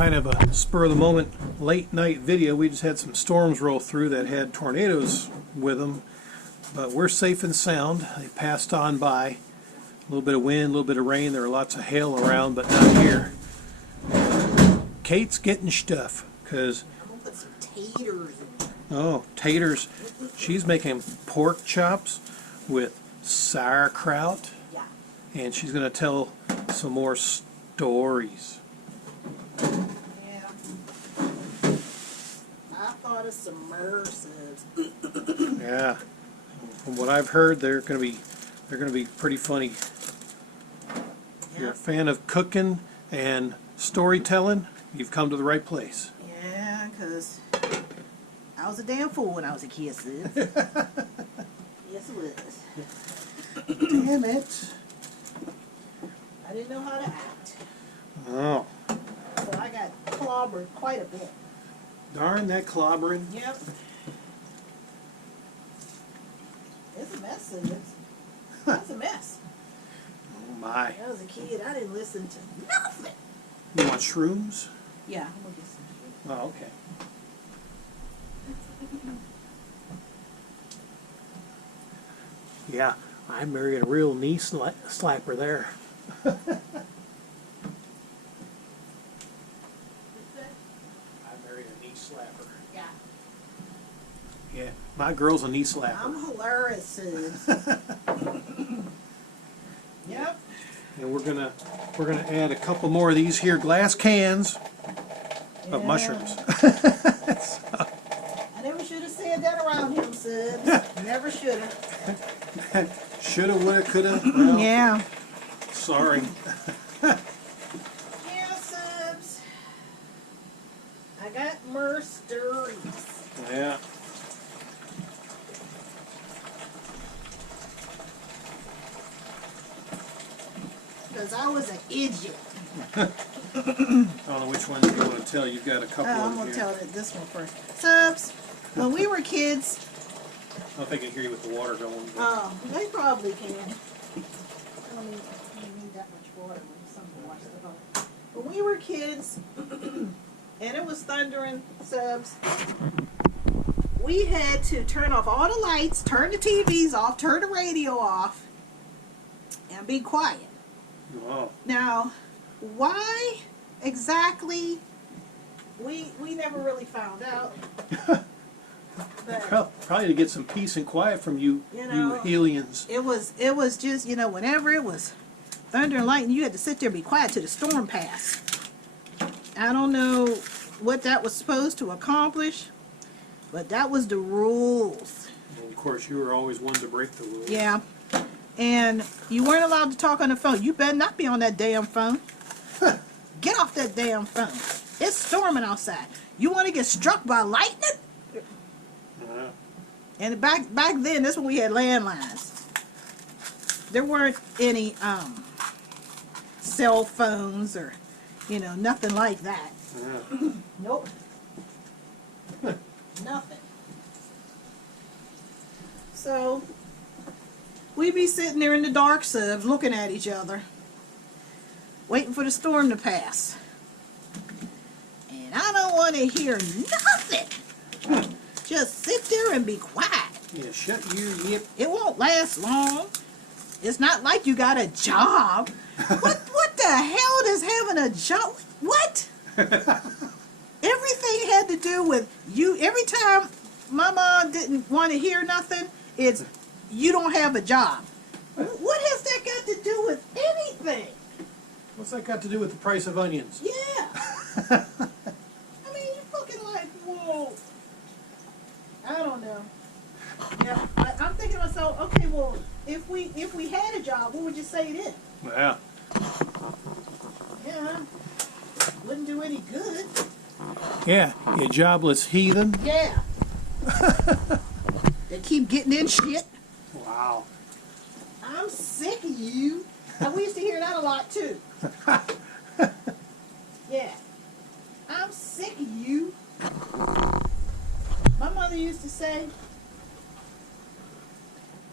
kind of a spur-of-the-moment late-night video. We just had some storms roll through that had tornadoes with them, but we're safe and sound. They passed on by. A little bit of wind, a little bit of rain. There were lots of hail around, but not here. Kate's getting stuff because I'm gonna put some taters in. oh, taters. She's making pork chops with sauerkraut, Yeah. and she's going to tell some more stories. Yeah. I thought of some submersives. Yeah. From what I've heard, they're going to be pretty funny. If you're a fan of cooking and storytelling, you've come to the right place. Yeah, 'cause I was a damn fool when I was a kid, sis. Yes, it was. Damn it. I didn't know how to act. Oh, So I got clobbered quite a bit. darn that clobbering. Yep. It's a mess, sis. That's a mess. Oh my. When I was a kid, I didn't listen to nothing. You want shrooms? Yeah, I'm gonna get some. Oh, okay. Yeah, I married a real knee slapper there. I married a knee slapper. Yeah. Yeah, my girl's a knee slapper. I'm hilarious, sis. Yep. And we're gonna add a couple more of these here glass cans of mushrooms. I never should have said that around him, sis. Never should have. Shoulda, woulda, coulda. Well, Yeah. sorry. Yeah, subs. I got more stories. Yeah. Because I was an idiot. I don't know which one you want to tell. You've got a couple I'm of going them to here. tell this one first. Subs, when we were kids, I don't know if they can hear you with the water going. But oh, they probably can. I don't need that much water when something watches the phone. When we were kids, and it was thundering, subs, we had to turn off all the lights, turn the TVs off, turn the radio off, and be quiet. oh, Now, why exactly, we never really found out. But probably to get some peace and quiet from you, You know, you aliens. it was just, whenever it was thunder and lightning, you had to sit there and be quiet till the storm passed. I don't know what that was supposed to accomplish, but that was the rules. Well, of course, you were always one to break the rules. Yeah. And you weren't allowed to talk on the phone. You better not be on that damn phone. Get off that damn phone. It's storming outside. You want to get struck by lightning? And back then, that's when we had landlines. There weren't any cell phones or, nothing like that. Yeah. Nope. Nothing. So, we be sitting there in the dark, subs, looking at each other, waiting for the storm to pass. And I don't want to hear nothing. Just sit there and be quiet. Yeah, shut your yip. It won't last long. It's not like you got a job. What the hell does having a job? What? Everything had to do with you. Every time my mom didn't want to hear nothing, it's you don't have a job. What has that got to do with anything? What's that got to do with the price of onions? Yeah. I mean, you're fucking like, whoa. I don't know. Yeah, I'm thinking to myself, okay, well, if we had a job, what would you say then? Yeah. Yeah, wouldn't do any good. Yeah, you jobless heathen. Yeah. They keep getting in shit. Wow. I'm sick of you. And we used to hear that a lot too. Yeah. I'm sick of you. My mother used to say,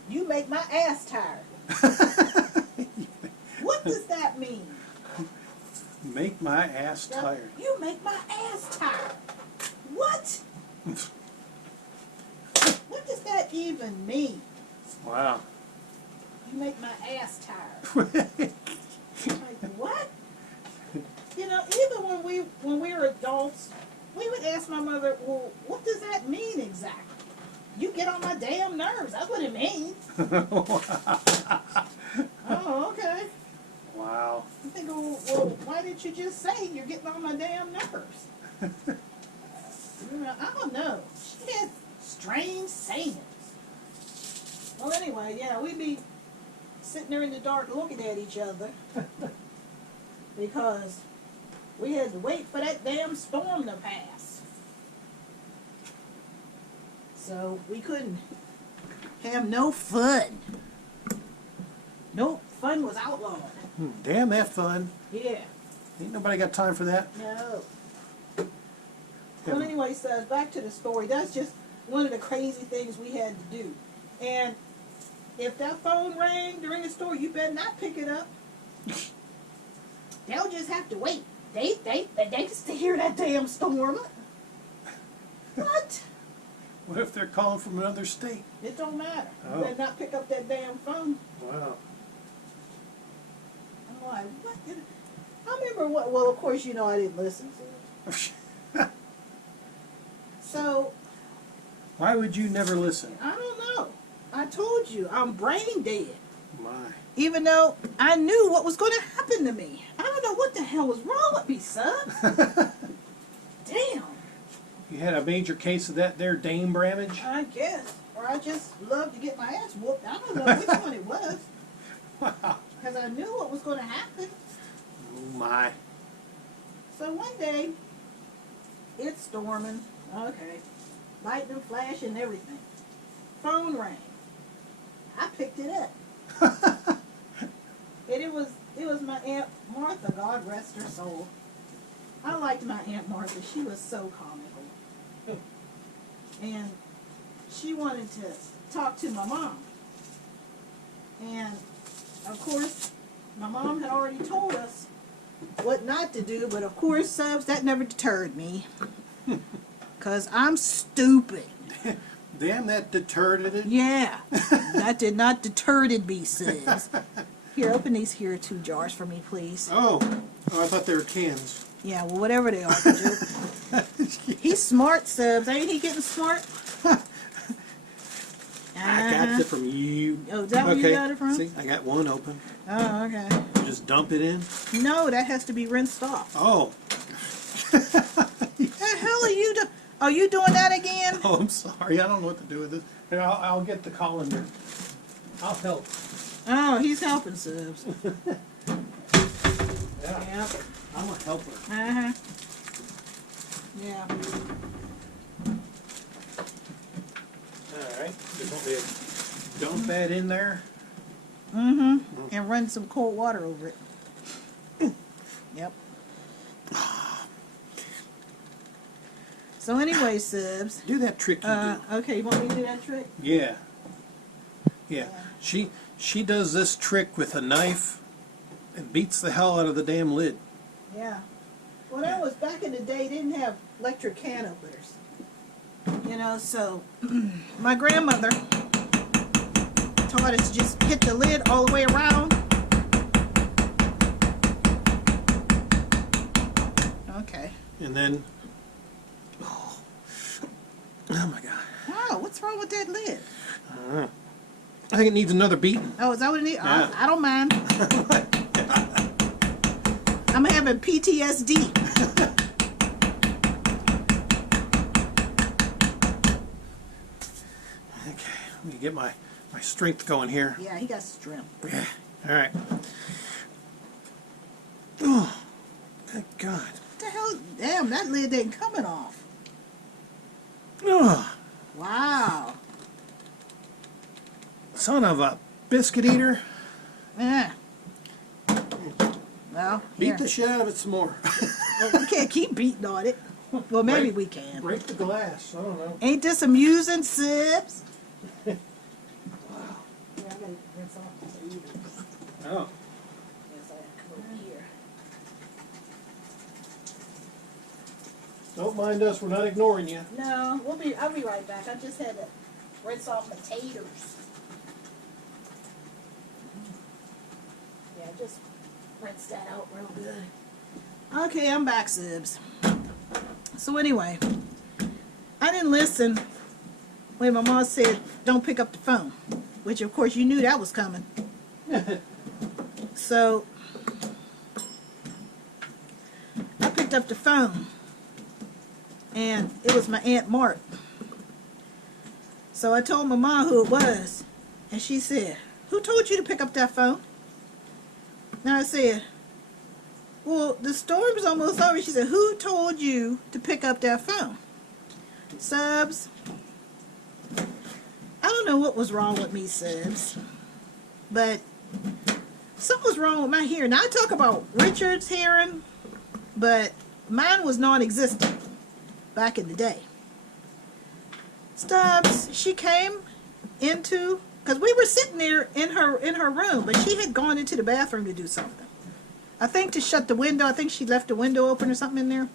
you make my ass tired. What does that mean? Make my ass Now, tired. you make my ass tired. What? What does that even mean? Wow. You make my ass tired. Like, what? You know, even when we were adults, we would ask my mother, well, what does that mean exactly? You get on my damn nerves. That's what it means. Oh, okay. Wow. I think, well, why didn't you just say you're getting on my damn nerves? You know, I don't know. She had strange sayings. Well, anyway, yeah, we'd be sitting there in the dark looking at each other because we had to wait for that damn storm to pass. So we couldn't have no fun. Nope, fun was outlawed. Damn that fun. Yeah, Ain't nobody got time for that. no. Well, anyway, so back to the story. That's just one of the crazy things we had to do. And if that phone rang during the story, you better not pick it up. They'll just have to wait. They just hear that damn storm. What? What if they're calling from another state? It don't matter. Oh. You better not pick up that damn phone. Wow. I'm like, what? I remember what? Well, of course, you know I didn't listen. So Why would you never listen? I don't know. I told you I'm brain dead. My. Even though I knew what was going to happen to me. I don't know what the hell was wrong with me, son. Damn. You had a major case of that there dame bramage? I guess. Or I just love to get my ass whooped. I don't know which one it was. Wow. Because I knew what was going to happen. Oh my. So one day, it's storming. Okay. Lightning flash and everything. Phone rang. I picked it up. And it was my Aunt Martha, God rest her soul. I liked my Aunt Martha. She was so comical. And she wanted to talk to my mom. And, of course, my mom had already told us what not to do, but of course, subs, that never deterred me. Because I'm stupid. Damn, that deterred it. Yeah, that did not deter me, sis. Here, open these here 2 jars for me, please. Oh, I thought they were cans. Yeah, well, whatever they are. He's smart, subs. Ain't he getting smart? I got it from you. Oh, is that where you got it from? See, I got one open. Oh, okay. You just dump it in? No, that has to be rinsed off. Oh. The hell are you doing? Are you doing that again? Oh, I'm sorry. I don't know what to do with this. Here, I'll get the colander. I'll help. Oh, he's helping, subs. Yeah. Yeah. I'm a helper. Uh-huh. Yeah. All right. Just want me to dump that in there. Mm-hmm. And run some cold water over it. Yep. So anyway, subs. Do that trick you do. Okay, you want me to do that trick? Yeah. Yeah. She does this trick with a knife and beats the hell out of the damn lid. Yeah. Well, that was back in the day. They didn't have electric can openers. You know, so my grandmother taught us to just hit the lid all the way around. Okay. And then, oh my God. Wow, what's wrong with that lid? I think it needs another beating. Oh, is that what it needs? Yeah. I don't mind. I'm having PTSD. Okay, let me get my strength going here. Yeah, he got strength. Yeah, all right. Oh, good God. What the hell? Damn, that lid ain't coming off. Oh, Wow. son of a biscuit eater. Yeah. Well, Beat here. the shit out of it some more. Well, we can't keep beating on it. Well, maybe we can. Break the glass. I don't know. Ain't this amusing, Sibs? Wow. Yeah, I gotta rinse off the eaters. Oh. Yes, I gotta come over here. Don't mind us, we're not ignoring you. No, I'll be right back. I just had to rinse off my taters. Yeah, just rinse that out real good. Okay, I'm back, Sibs. So anyway, I didn't listen when my mom said, don't pick up the phone. Which, of course, you knew that was coming. So, I picked up the phone. And it was my Aunt Mart. So I told my mom who it was. And she said, who told you to pick up that phone? And I said, well, the storm's almost over. She said, who told you to pick up that phone? Subs. I don't know what was wrong with me, Subs. But something was wrong with my hearing. Now I talk about Richard's hearing, but mine was non-existent back in the day. Stubbs, she came into, because we were sitting there in her room, but she had gone into the bathroom to do something. I think to shut the window. I think she left the window open or something in there.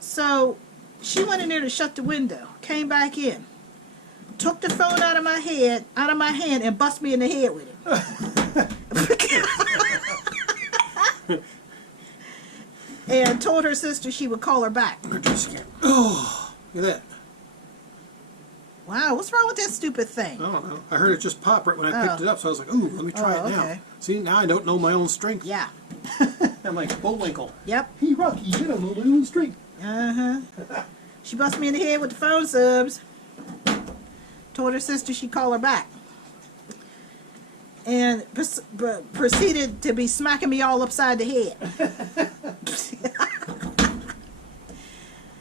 So she went in there to shut the window, came back in, took the phone out of my hand, and bust me in the head with it. And told her sister she would call her back. Oh, look at that. Wow, what's wrong with that stupid thing? I don't know. I heard it just pop right when I picked it up, so I was like, ooh, let me try it now. Okay. See, now I don't know my own strength. Yeah. I'm like Bullwinkle. Yep. Hey, Rocky, you don't know my own strength. Uh-huh. She busted me in the head with the phone, Subs. Told her sister she'd call her back. And proceeded to be smacking me all upside the head.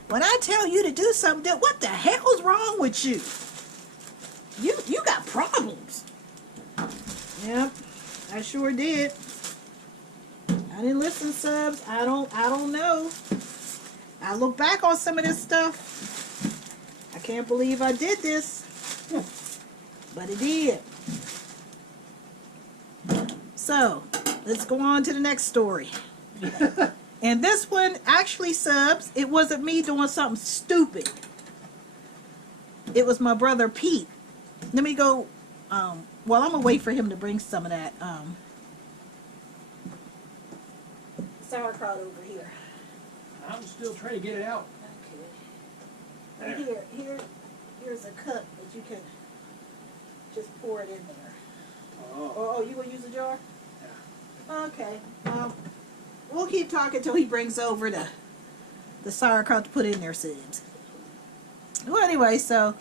When I tell you to do something, what the hell's wrong with you? You got problems. Yep, I sure did. I didn't listen, Subs. I don't know. I look back on some of this stuff. I can't believe I did this. But it did. So, let's go on to the next story. And this one, actually, Subs, it wasn't me doing something stupid. It was my brother Pete. Let me go, well, I'm going to wait for him to bring some of that sauerkraut over here. I'm still trying to get it out. Okay. And here's a cup that you can just pour it in there. Oh, you going to use a jar? Yeah. Okay. We'll keep talking till he brings over the sauerkraut to put in there, Sims. Well, anyway, so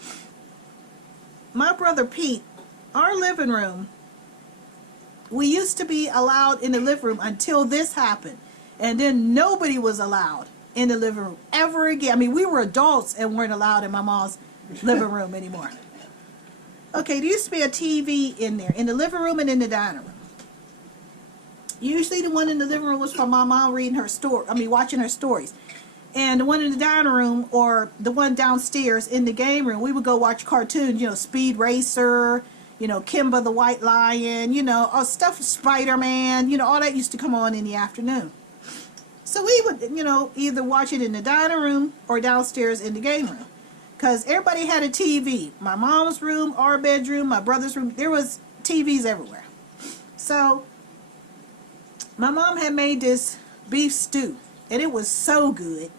my brother Pete, our living room, we used to be allowed in the living room until this happened. And then nobody was allowed in the living room ever again. I mean, we were adults and weren't allowed in my mom's living room anymore. Okay, there used to be a TV in there, in the living room and in the dining room. Usually the one in the living room was for my mom reading her watching her stories. And the one in the dining room or the one downstairs in the game room, we would go watch cartoons, Speed Racer, Kimba the White Lion, all stuff, Spider-Man, all that used to come on in the afternoon. So we would, either watch it in the dining room or downstairs in the game room. Because everybody had a TV. My mom's room, our bedroom, my brother's room, there was TVs everywhere. So my mom had made this beef stew, and it was so good.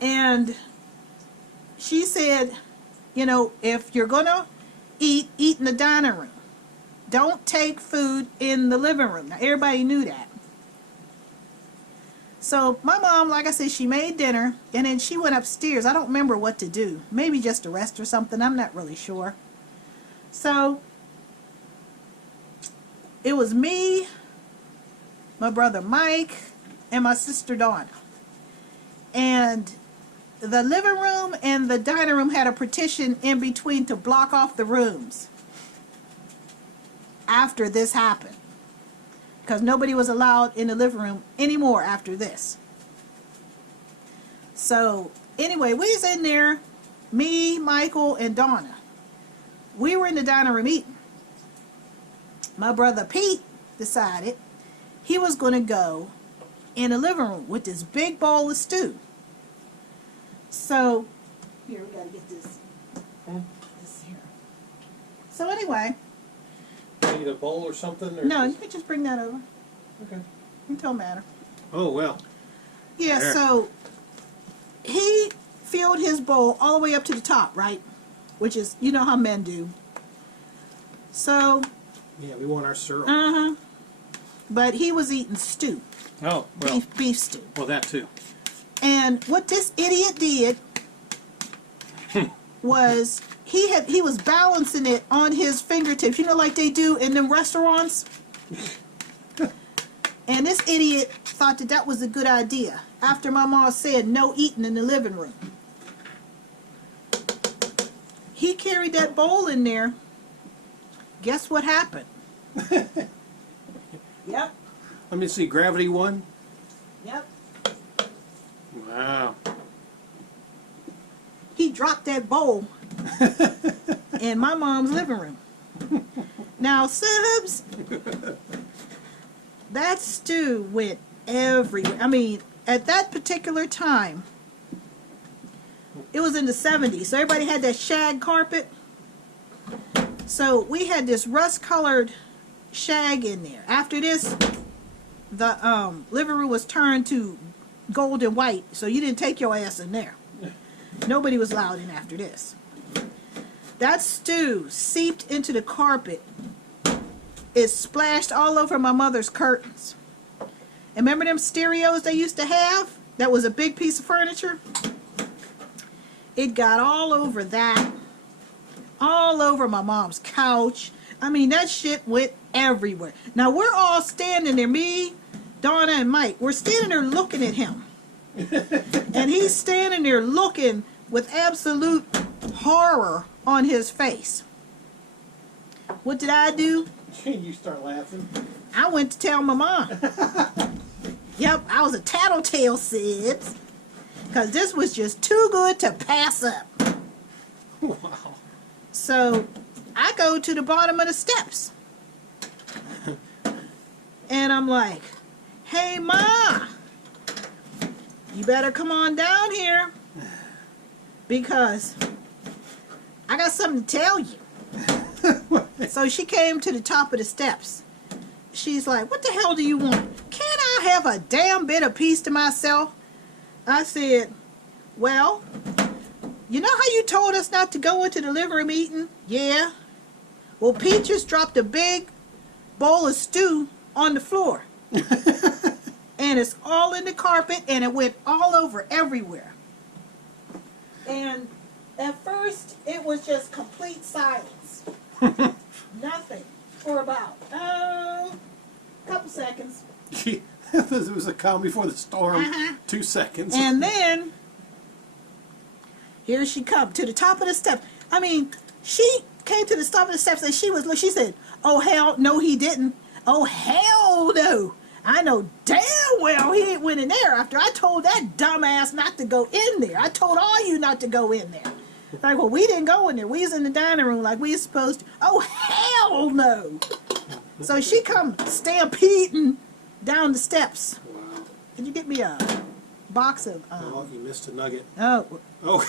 And she said, if you're going to eat in the dining room. Don't take food in the living room. Now, everybody knew that. So my mom, like I said, she made dinner, and then she went upstairs. I don't remember what to do. Maybe just to rest or something. I'm not really sure. So it was me, my brother Mike, and my sister Donna. And the living room and the dining room had a partition in between to block off the rooms after this happened. Because nobody was allowed in the living room anymore after this. So, anyway, we was in there, me, Michael, and Donna. We were in the dining room eating. My brother Pete decided he was going to go in the living room with this big bowl of stew. So, here, we gotta get this. This here. So anyway, Need a bowl or something? Or no, you can just bring that over. Okay. It don't matter. Oh, well. Yeah, There. so he filled his bowl all the way up to the top, right? Which is, you know how men do. So, Yeah, we want our syrup. but he was eating stew, Oh, well. beef stew. Well, that too. And what this idiot did was he was balancing it on his fingertips, you know, like they do in them restaurants. And this idiot thought that that was a good idea after my mom said no eating in the living room. He carried that bowl in there. Guess what happened? Yep. Let me see. Gravity won? Yep. Wow. He dropped that bowl in my mom's living room. Now, Subs, that stew went everywhere. I mean, at that particular time, it was in the 70s, so everybody had that shag carpet. So we had this rust-colored shag in there. After this, the living room was turned to gold and white, so you didn't take your ass in there. Nobody was allowed in after this. That stew seeped into the carpet. It splashed all over my mother's curtains. And remember them stereos they used to have? That was a big piece of furniture. It got all over that. All over my mom's couch. I mean, that shit went everywhere. Now, we're all standing there, me, Donna, and Mike. We're standing there looking at him. And he's standing there looking with absolute horror on his face. What did I do? You start laughing. I went to tell my mom. Yep, I was a tattletale, Sid. Because this was just too good to pass up. Wow. So I go to the bottom of the steps. And I'm like, hey, Ma, you better come on down here. Because I got something to tell you. So she came to the top of the steps. She's like, what the hell do you want? Can't I have a damn bit of peace to myself? I said, well, you know how you told us not to go into the living room eating? Yeah. Well, Pete just dropped a big bowl of stew on the floor. And it's all in the carpet, and it went all over everywhere. And at first, it was just complete silence. Nothing for about a couple seconds. It was a calm before the storm. 2 seconds. And then, here she come to the top of the steps. I mean, she came to the top of the steps and she said, oh, hell, no, he didn't. Oh, hell no. I know damn well he ain't went in there after I told that dumbass not to go in there. I told all you not to go in there. Like, well, we didn't go in there. We was in the dining room like we was supposed to. Oh, hell no. So she come stampeding down the steps. Wow. Can you get me a box of... Oh, you missed a nugget. Oh, Oh.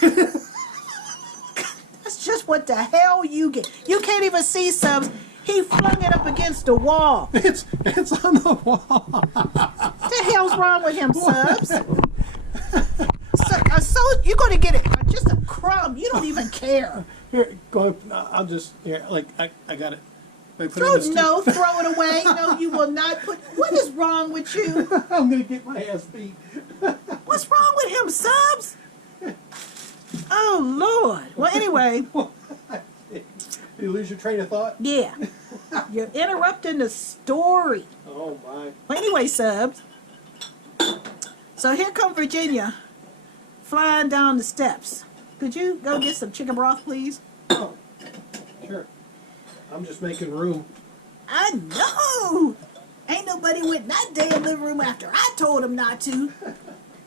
that's just what the hell you get. You can't even see, Subs. He flung it up against the wall. It's on the wall. What the hell's wrong with him, Subs? So you're going to get it just a crumb. You don't even care. Here, go. I'll just like I got it. Wait, put it in Throw the stew. no, throw it away. No, you will not put. What is wrong with you? I'm gonna get my ass beat. What's wrong with him, Subs? Oh Lord. Well, anyway, You lose your train of thought. yeah, you're interrupting the story. Oh my. Well, anyway, Subs. So here come Virginia, flying down the steps. Could you go get some chicken broth, please? Oh, sure. I'm just making room. I know. Ain't nobody went in that damn living room after I told him not to.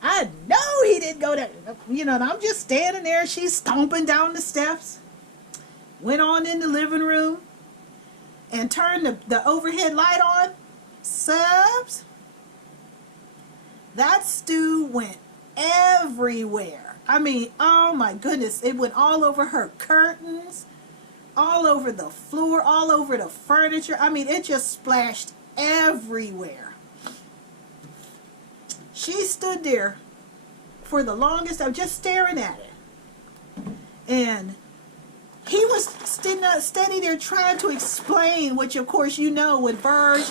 I know he didn't go there. You know, and I'm just standing there. She's stomping down the steps. Went on in the living room and turned the overhead light on. Subs, that stew went everywhere. I mean, oh my goodness, it went all over her curtains, all over the floor, all over the furniture. I mean, it just splashed everywhere. She stood there for the longest time just staring at it. And he was steady there trying to explain, which of course you know with Verge,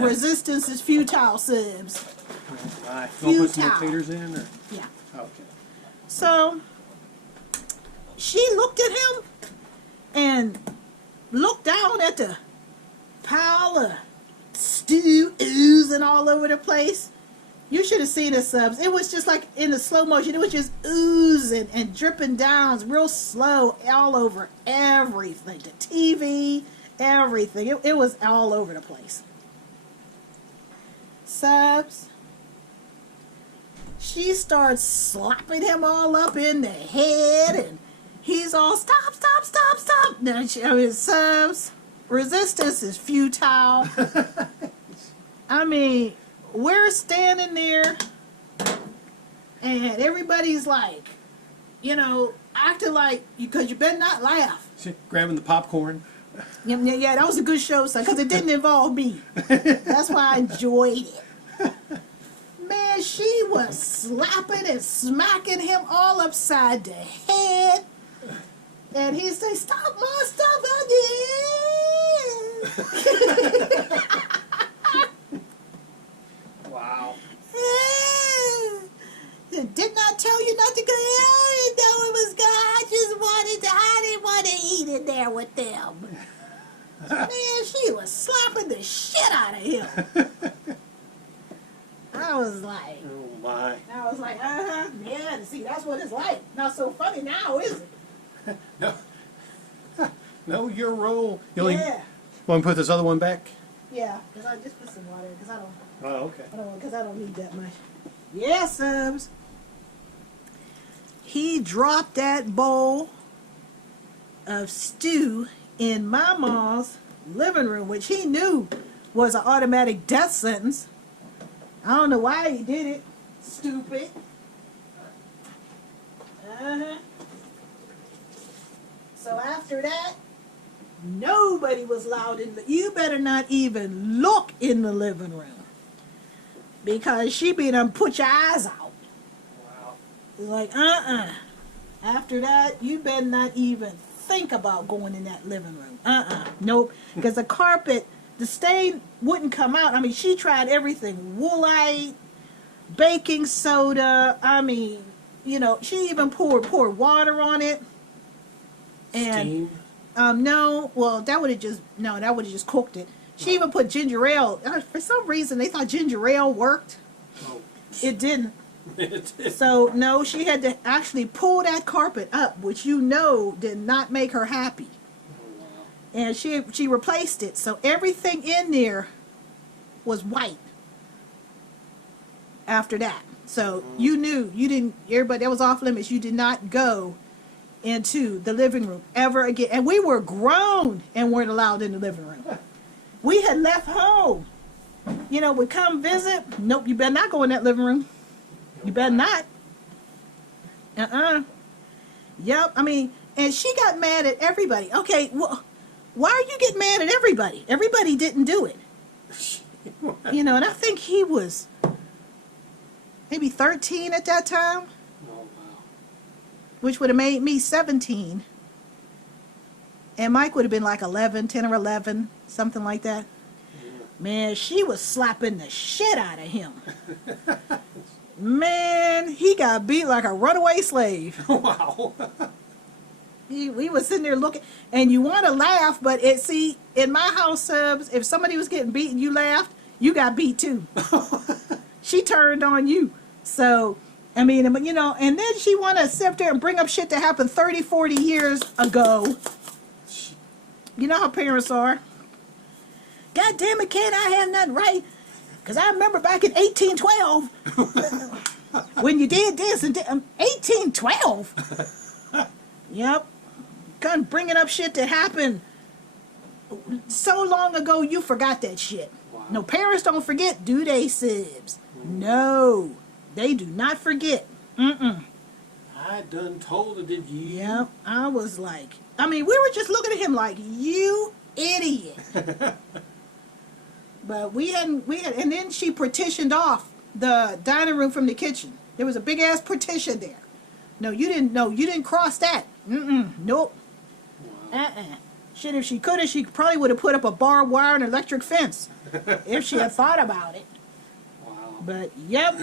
resistance is futile, Subs. Right. You want to put some more taters in? Or? Yeah. Okay. So she looked at him and looked down at the pile of stew oozing all over the place. You should have seen it, Subs. It was just like in the slow motion. It was just oozing and dripping down real slow all over everything. The TV, everything. It was all over the place. Subs, she starts slapping him all up in the head, and he's all, stop, stop, stop, stop. Now, Subs, resistance is futile. I mean, we're standing there, and everybody's like, you know, acting like, because you better not laugh. Grabbing the popcorn. Yeah, that was a good show, son, because it didn't involve me. That's why I enjoyed it. Man, she was slapping and smacking him all upside the head. And he'd say, stop my stuff again. Wow. Did not tell you not to go. I didn't know it was good. I didn't want to eat in there with them. Man, she was slapping the shit out of him. I was like, oh my. Yeah, see, that's what it's like. Not so funny now, is it? No. No, your role. You Yeah. Want to put this other one back? Yeah, because I just put some water, because I don't. Oh, okay. Because I don't need that much. Yeah, Subs. He dropped that bowl of stew in my mom's living room, which he knew was an automatic death sentence. I don't know why he did it. Stupid. So after that, nobody was allowed in. You better not even look in the living room, because she be done put your eyes out. Wow. It's like, After that, you better not even think about going in that living room. Nope. Because the carpet, the stain wouldn't come out. I mean, she tried everything. Woolite, baking soda. I mean, you know, she even poured water on it. And Steam? no, well, that would have just cooked it. She even put ginger ale. For some reason, they thought ginger ale worked. Oh. It didn't. So, no, she had to actually pull that carpet up, which you know did not make her happy. Oh, wow. And she replaced it. So everything in there was white after that. So you knew you didn't, everybody, that was off limits. You did not go into the living room ever again. And we were grown and weren't allowed in the living room. We had left home. You know, would come visit. Nope, you better not go in that living room. You better not. Yep, I mean, and she got mad at everybody. Okay, well, why are you getting mad at everybody? Everybody didn't do it. You know, and I think he was maybe 13 at that time. Oh, wow. Which would have made me 17. And Mike would have been like 11, 10 or 11, something like that. Yeah. Man, she was slapping the shit out of him. Man, he got beat like a runaway slave. Wow. We was sitting there looking, and you want to laugh, but see, in my house, Subs, if somebody was getting beat and you laughed, you got beat too. She turned on you. So, I mean, you know, and then she want to sit there and bring up shit that happened 30, 40 years ago. You know how parents are. God damn it, can't I have nothing right? Because I remember back in 1812, when you did this, and 1812? Yep. Gun bringing up shit that happened so long ago, you forgot that shit. Wow. No, parents don't forget, do they, Sibs? No, they do not forget. I done told her, did you? Yep. I was like, I mean, we were just looking at him like, you idiot. But we had, and then she partitioned off the dining room from the kitchen. There was a big ass partition there. No, you didn't cross that. Nope. Wow. Shit, if she could have, she probably would have put up a barbed wire and electric fence. If she had thought about it. Wow. But, yep.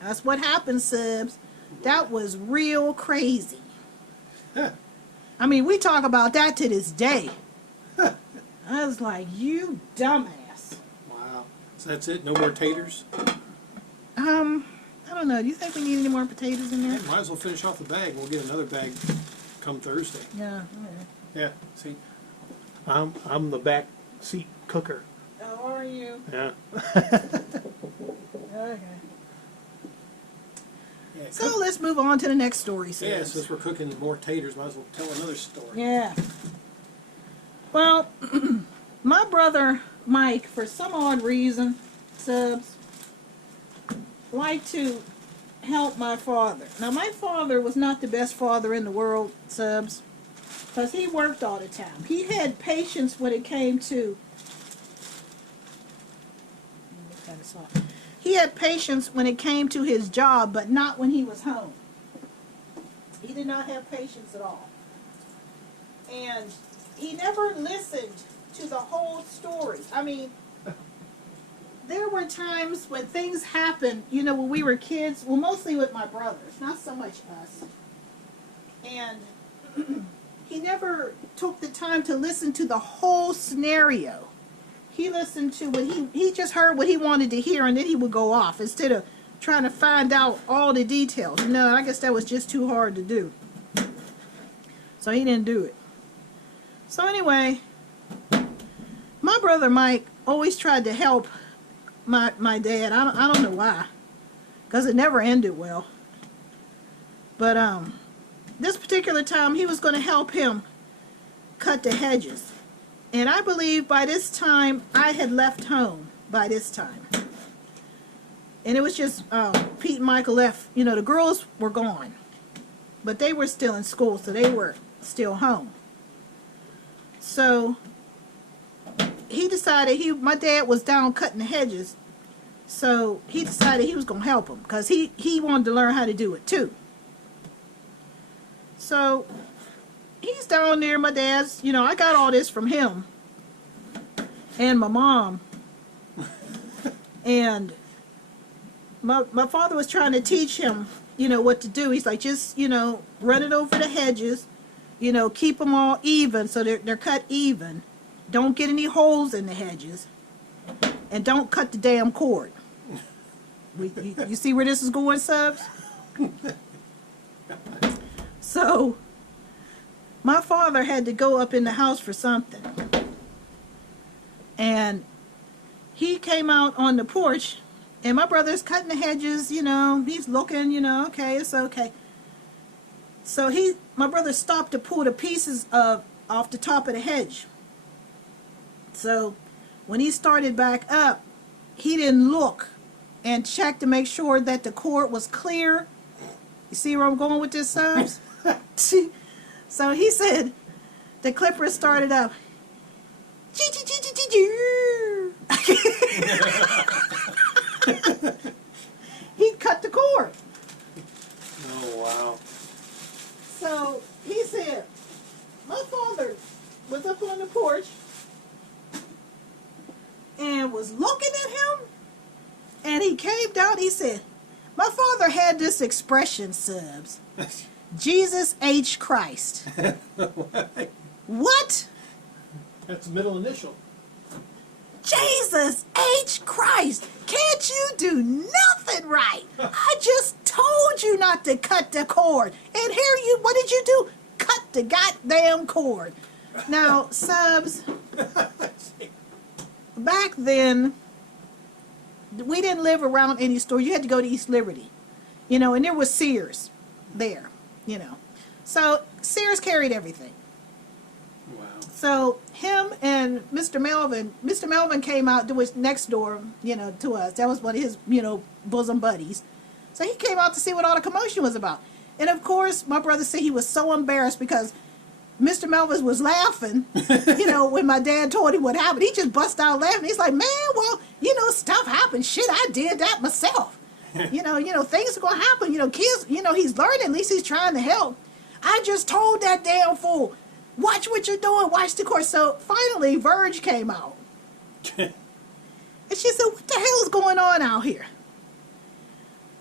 That's what happened, Subs. That was real crazy. I mean, we talk about that to this day. I was like, you dumbass. Wow. So that's it? No more taters? I don't know. Do you think we need any more potatoes in there? Might as well finish off the bag. We'll get another bag come Thursday. Yeah. Yeah, see? I'm the back seat cooker. Oh, are you? Yeah. Okay. Yeah, So let's move on to the next story. yeah, Subs. since we're cooking more taters, might as well tell another story. Yeah. Well, my brother Mike, for some odd reason, Subs, liked to help my father. Now, my father was not the best father in the world, Subs, because he worked all the time. He had patience when it came to... He had patience when it came to his job, but not when he was home. He did not have patience at all. And he never listened to the whole story. I mean, there were times when things happened, you know, when we were kids, well, mostly with my brothers, not so much us. And he never took the time to listen to the whole scenario. He listened to what he just heard what he wanted to hear, and then he would go off instead of trying to find out all the details. You know, I guess that was just too hard to do. So he didn't do it. So anyway, my brother Mike always tried to help my dad. I don't know why, because it never ended well. But this particular time, he was going to help him cut the hedges. And I believe by this time, I had left home by this time. And it was just Pete and Michael left. You know, the girls were gone. But they were still in school, so they were still home. So he decided, my dad was down cutting the hedges. So he decided he was going to help him, because he wanted to learn how to do it too. So he's down there, my dad's, you know, I got all this from him and my mom. And my father was trying to teach him, you know, what to do. He's like, just, you know, run it over the hedges, you know, keep them all even so they're cut even. Don't get any holes in the hedges. And don't cut the damn cord. You see where this is going, Subs? So my father had to go up in the house for something. And he came out on the porch, and my brother's cutting the hedges, you know, he's looking, you know, okay, it's okay. So my brother stopped to pull the pieces off the top of the hedge. So when he started back up, he didn't look and check to make sure that the cord was clear. You see where I'm going with this, Subs? So he said, the clipper started up. He cut the cord. Oh, wow. So he said, my father was up on the porch and was looking at him, and he came down. He said, my father had this expression, Subs. Jesus H. Christ. What? That's the middle initial. Jesus H. Christ. Can't you do nothing right? I just told you not to cut the cord. And here what did you do? Cut the goddamn cord. Now, Subs, back then, we didn't live around any store. You had to go to East Liberty. You know, and there was Sears there, you know. So Sears carried everything. Wow. So him and Mr. Melvin came out to his next door, you know, to us. That was one of his, you know, bosom buddies. So he came out to see what all the commotion was about. And of course, my brother said he was so embarrassed because Mr. Melvis was laughing, when my dad told him what happened. He just bust out laughing. He's like, man, well, stuff happened. Shit, I did that myself. Things are going to happen. Kids, he's learning. At least he's trying to help. I just told that damn fool, watch what you're doing. Watch the course. So finally, Verge came out. And she said, what the hell is going on out here?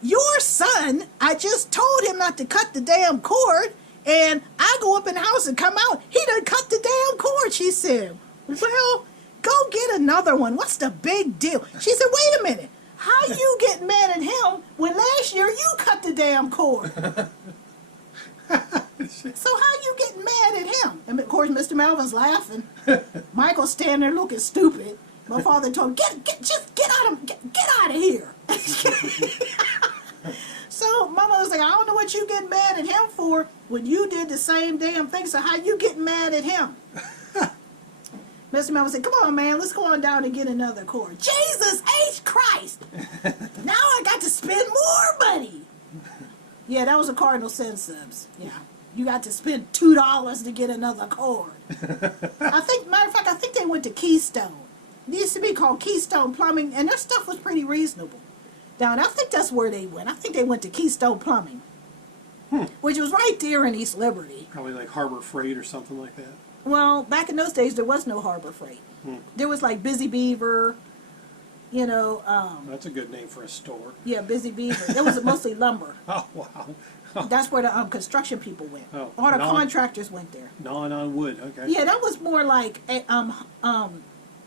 Your son, I just told him not to cut the damn cord. And I go up in the house and come out. He done cut the damn cord, she said. Well, go get another one. What's the big deal? She said, wait a minute. How you getting mad at him when last year you cut the damn cord? So how you getting mad at him? And of course, Mr. Melvin's laughing. Michael's standing there looking stupid. My father told him, get out of here. So Mama was like, I don't know what you getting mad at him for when you did the same damn thing. So how you getting mad at him? Mr. Melvin said, come on, man, let's go on down and get another cord. Jesus H. Christ! Now I got to spend more money. Yeah, that was a cardinal sin, subs. Yeah. You got to spend $2 to get another cord. Matter of fact, I think they went to Keystone. It used to be called Keystone Plumbing, and their stuff was pretty reasonable. Down, I think that's where they went. I think they went to Keystone Plumbing, which was right there in East Liberty. Probably like Harbor Freight or something like that. Well, back in those days, there was no Harbor Freight. There was like Busy Beaver, That's a good name for a store. Yeah, Busy Beaver. It was mostly lumber. Oh, wow. That's where the construction people went. Oh, All the contractors went there. Gnawing on wood, okay. Yeah, that was more like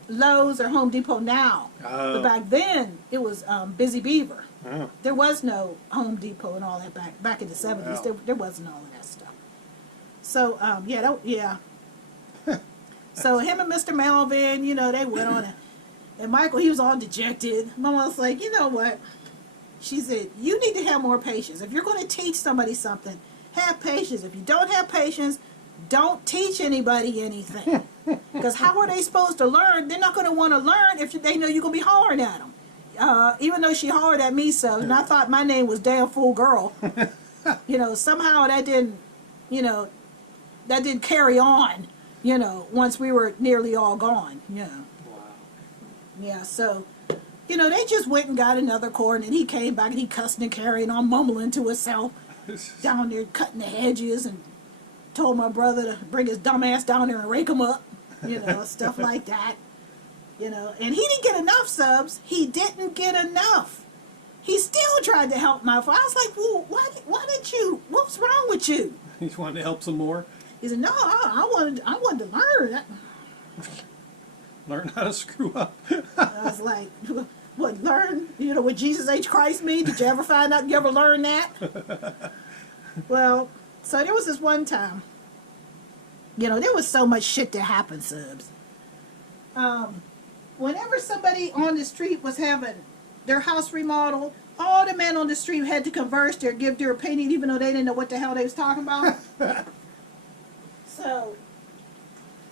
Lowe's or Home Depot now. But back then, it was Busy Beaver. Oh. There was no Home Depot and all that back in the 70s. Wow. There wasn't all of that stuff. So, So him and Mr. Melvin, they went on and Michael, he was all dejected. Mama was like, you know what? She said, you need to have more patience. If you're going to teach somebody something, have patience. If you don't have patience, don't teach anybody anything. Because how are they supposed to learn? They're not going to want to learn if they know you're going to be hollering at them. Even though she hollered at me so, and I thought my name was Damn Fool Girl, somehow that didn't carry on, once we were nearly all gone, Wow. Yeah, so, they just went and got another cord, and he came back and he cussing and carrying on, mumbling to himself, down there cutting the hedges, and told my brother to bring his dumb ass down there and rake him up, stuff like that. And he didn't get enough, subs. He didn't get enough. He still tried to help my father. I was like, well, why didn't you? What's wrong with you? You wanted to help some more? He said, no, I wanted to learn. Learn how to screw up. I was like, what, learn, what Jesus H. Christ mean? Did you ever find out, you ever learn that? Well, so there was this one time, there was so much shit that happened, subs. Whenever somebody on the street was having their house remodeled, all the men on the street had to converse or give their opinion, even though they didn't know what the hell they was talking about. So,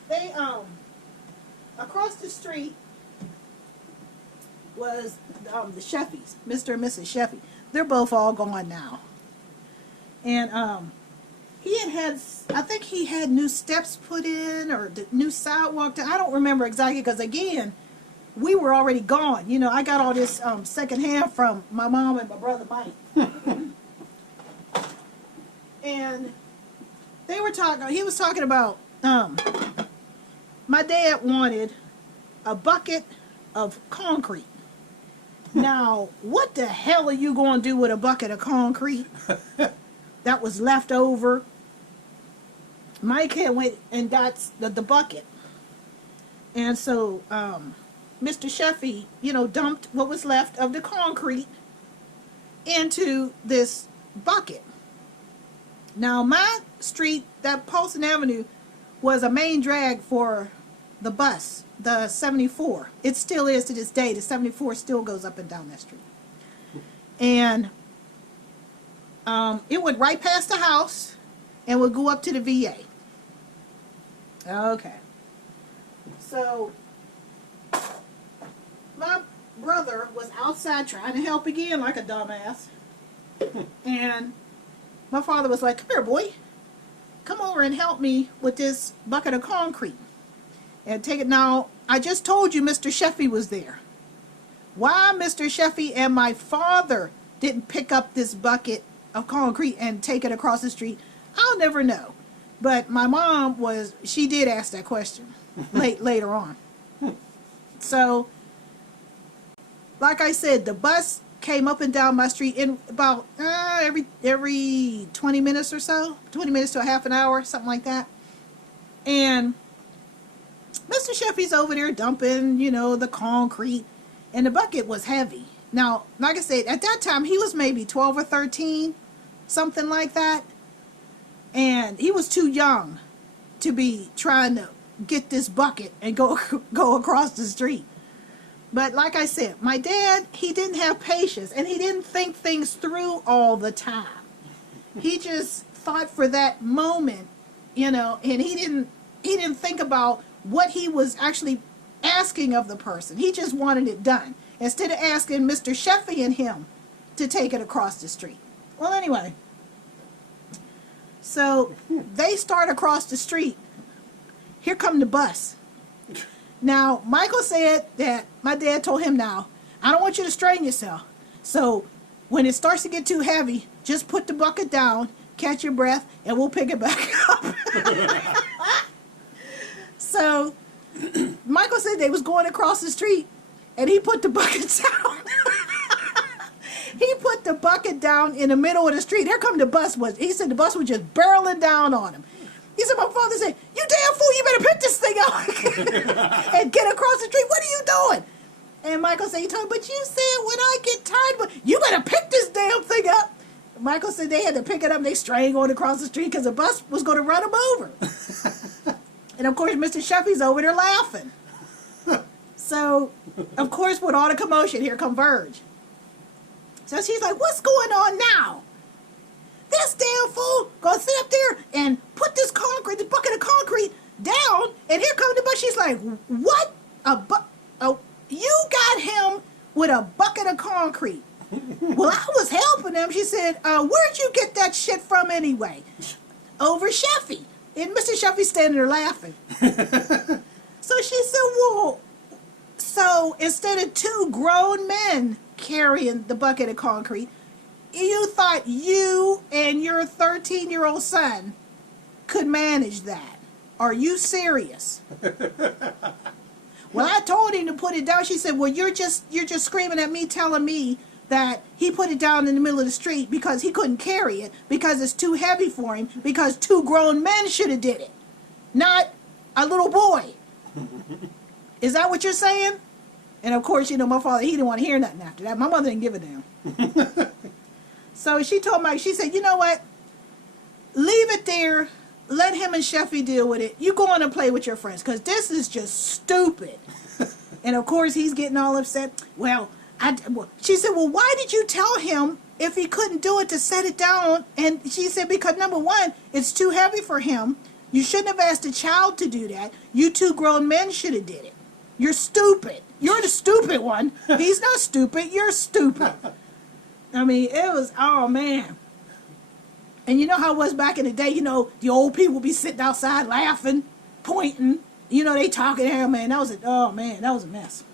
they, across the street was the Sheffys, Mr. and Mrs. Sheffy. They're both all gone now. And I think he had new steps put in or the new sidewalk. I don't remember exactly because, again, we were already gone. I got all this secondhand from my mom and my brother Mike. And he was talking about, my dad wanted a bucket of concrete. Now, what the hell are you going to do with a bucket of concrete that was left over? Mike had went and got the bucket. And so, Mr. Sheffy, dumped what was left of the concrete into this bucket. Now, my street, that Paulson Avenue, was a main drag for the bus, the 74. It still is to this day. The 74 still goes up and down that street. And it went right past the house and would go up to the VA. Okay. So, my brother was outside trying to help again like a dumbass. And my father was like, come here, boy. Come over and help me with this bucket of concrete. And take it. Now, I just told you Mr. Sheffy was there. Why Mr. Sheffy and my father didn't pick up this bucket of concrete and take it across the street, I'll never know. But my mom she did ask that question later on. So, like I said, the bus came up and down my street in about every 20 minutes or so, 20 minutes to a half an hour, something like that. And Mr. Sheffy's over there dumping, the concrete, and the bucket was heavy. Now, like I said, at that time, he was maybe 12 or 13, something like that. And he was too young to be trying to get this bucket and go across the street. But like I said, my dad, he didn't have patience, and he didn't think things through all the time. He just thought for that moment, and he didn't think about what he was actually asking of the person. He just wanted it done, instead of asking Mr. Sheffy and him to take it across the street. Well, anyway, so they start across the street. Here come the bus. Now, Michael said that my dad told him, now, I don't want you to strain yourself. So when it starts to get too heavy, just put the bucket down, catch your breath, and we'll pick it back up. So Michael said they was going across the street, and he put the bucket down. He put the bucket down in the middle of the street. Here come the bus. He said the bus was just barreling down on him. He said, my father said, you damn fool, you better pick this thing up and get across the street. What are you doing? And Michael said, but you said when I get tired, but you better pick this damn thing up. Michael said they had to pick it up, and they strained going across the street because the bus was going to run them over. And of course, Mr. Sheffy's over there laughing. So, of course, with all the commotion, here come Verge. So she's like, what's going on now? This damn fool gonna sit up there and put this bucket of concrete down, and here comes the bus. She's like, what? You got him with a bucket of concrete. Well, I was helping him. She said, where'd you get that shit from anyway? Over Sheffy. And Mr. Sheffy's standing there laughing. So she said, well, so instead of two grown men carrying the bucket of concrete, you thought you and your 13-year-old son could manage that. Are you serious? Well, I told him to put it down. She said, well, you're just screaming at me, telling me that he put it down in the middle of the street because he couldn't carry it, because it's too heavy for him, because two grown men should have did it, not a little boy. Is that what you're saying? And of course, my father, he didn't want to hear nothing after that. My mother didn't give a damn. So she told Mike, she said, you know what? Leave it there. Let him and Sheffy deal with it. You go on and play with your friends, because this is just stupid. And of course, he's getting all upset. Well, she said, well, why did you tell him if he couldn't do it to set it down? And she said, because number one, it's too heavy for him. You shouldn't have asked a child to do that. You two grown men should have did it. You're stupid. You're the stupid one. He's not stupid. You're stupid. I mean, it was, oh, man. And you know how it was back in the day, the old people would be sitting outside laughing, pointing. They talking to him, man. That was a mess.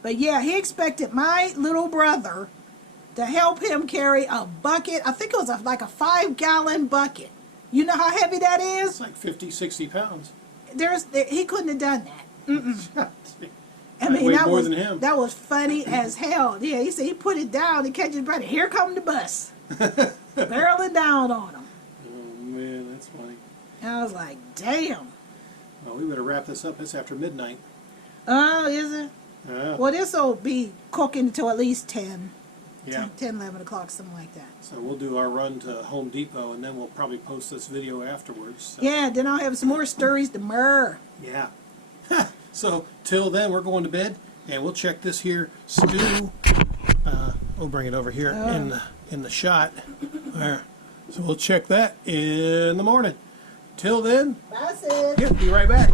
But yeah, he expected my little brother to help him carry a bucket. I think it was like a 5-gallon bucket. You know how heavy that is? It's like 50, 60 pounds. He couldn't have done that. Mm-mm. I mean, that was funny as hell. Yeah, he said he put it down to catch his brother. Here come the bus. Barreling down on him. Oh, man, that's funny. And I was like, damn. Well, we better wrap this up. It's after midnight. Oh, is it? Yeah. Well, this will be cooking until at least 10. Yeah. 10, 11 o'clock, something like that. So we'll do our run to Home Depot, and then we'll probably post this video afterwards. So. Yeah, then I'll have some more stories to murr. Yeah. So, till then, we're going to bed, and we'll check this here stew. We'll bring it over here in the shot. There. So we'll check that in the morning. Till then, That's it. yeah, be right back.